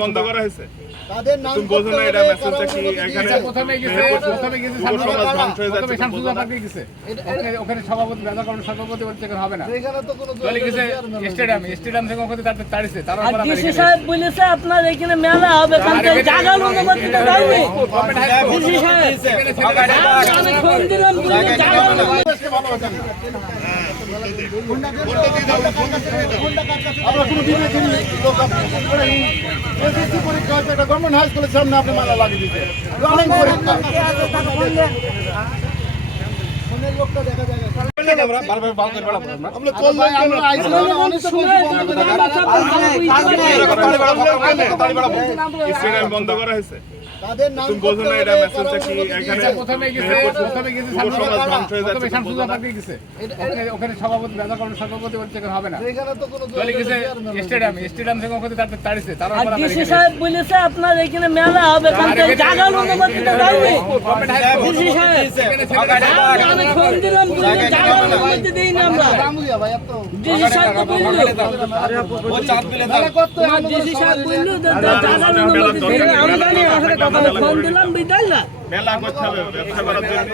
বন্ধ করে হয়েছে তুমি না এটা মেসেজটা কি এখানে প্রথমে গেছে প্রথমে গেছে হয়ে গেছে ওখানে ওখানে সভাপতি রাজা কর্ম সভাপতি বলছে হবে না এখানে তো কোনো চলে গেছে স্টেডিয়াম স্টেডিয়াম থেকে ওখানে তাড়ি- তাড়িছে তার আর ডিসি সাহেব বলেছে আপনার এখানে মেলা হবে কারণ জায়গা অনুমতি তো দেয়নি ডিসি সাহেব আমি ফোন দিলাম বলে জায়গা অনুমতি আমরা কোনো দিন লোক এসএসসি পরীক্ষা হচ্ছে একটা গভর্নমেন্ট হাই স্কুলের সামনে আপনি মালা লাগিয়ে দিতে পরীক্ষা লোকটা দেখা যায় বন্ধ করা হয়েছে। তাদের নাম তুমি বোঝো না এটা মেসেজটা কি এখানে প্রথমে গেছে প্রথমে গেছে সমাজ ধ্বংস হয়ে যাচ্ছে শামসুজ্জামান পার্কে গেছে ওখানে ওখানে সভাপতি রাজা কর্ম সভাপতি বলছে হবে না এখানে তো কোনো চলে গেছে স্টেডিয়াম স্টেডিয়াম থেকে ওখানে তাড়ি- তাড়িছে তার আর ডিসি সাহেব বলেছে আপনার এখানে মেলা হবে কারণ জায়গা অনুমতি তো দেয়নি ডিসি সাহেব আমি ফোন দিলাম বলে জায়গা অনুমতি দেই না আমরা রামুইয়া ভাই এত ডিসি সাহেব তো বলল ও চাঁদ মিলে মেলা করতে ডিসি সাহেব বলল জায়গা অনুমতি দেই না আমি জানি আসলে ফোন দিলাম বিদায় মেলা করতে হবে ব্যবসা করার জন্য।